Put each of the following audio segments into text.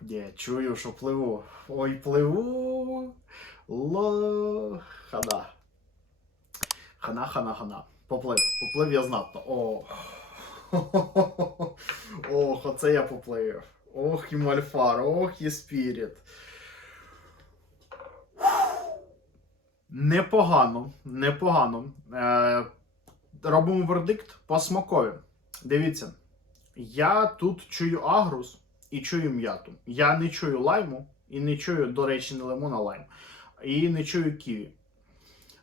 Є, чую, що пливу. Ой, пливу. Ло. Хана. Хана, хана, хана. Поплив. Поплив я знатно. О. Ох, оце я поплив. Ох, і мальфар, ох, і спіріт. Непогано, непогано. Е, робимо вердикт по смакові. Дивіться, я тут чую агрус і чую м'яту. Я не чую лайму і не чую, до речі, не лимон, а лайм. І не чую ківі.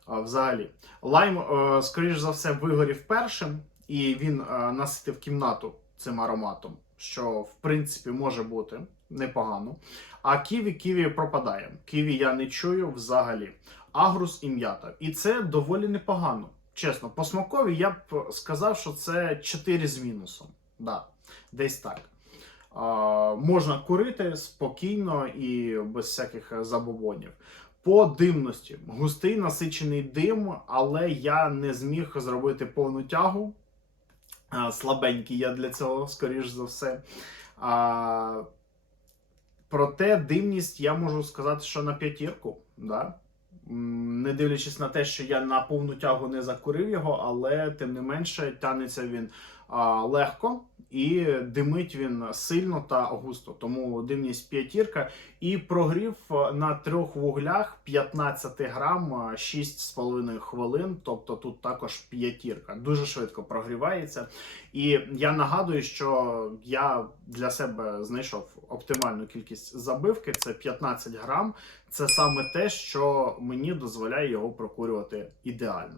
А, взагалі. Лайм, е, скоріш за все, вигорів першим, і він е, наситив кімнату цим ароматом, що в принципі може бути непогано. А ківі ківі пропадає. Ківі я не чую взагалі. Агрус і м'ята. І це доволі непогано. Чесно, по смакові я б сказав, що це 4 з мінусом. Да, десь так. Можна курити спокійно і без всяких забобонів. По димності густий насичений дим, але я не зміг зробити повну тягу. Слабенький я для цього, скоріш за все. А, проте димність я можу сказати, що на п'ятірку. Да? Не дивлячись на те, що я на повну тягу не закурив його, але тим не менше тянеться він легко і димить він сильно та густо. Тому димність п'ятірка. І прогрів е, на трьох вуглях 15 грам е, 6,5 хвилин. Тобто тут також п'ятірка. Дуже швидко прогрівається. І я нагадую, що я для себе знайшов оптимальну кількість забивки. Це 15 грам. Це саме те, що мені дозволяє його прокурювати ідеально.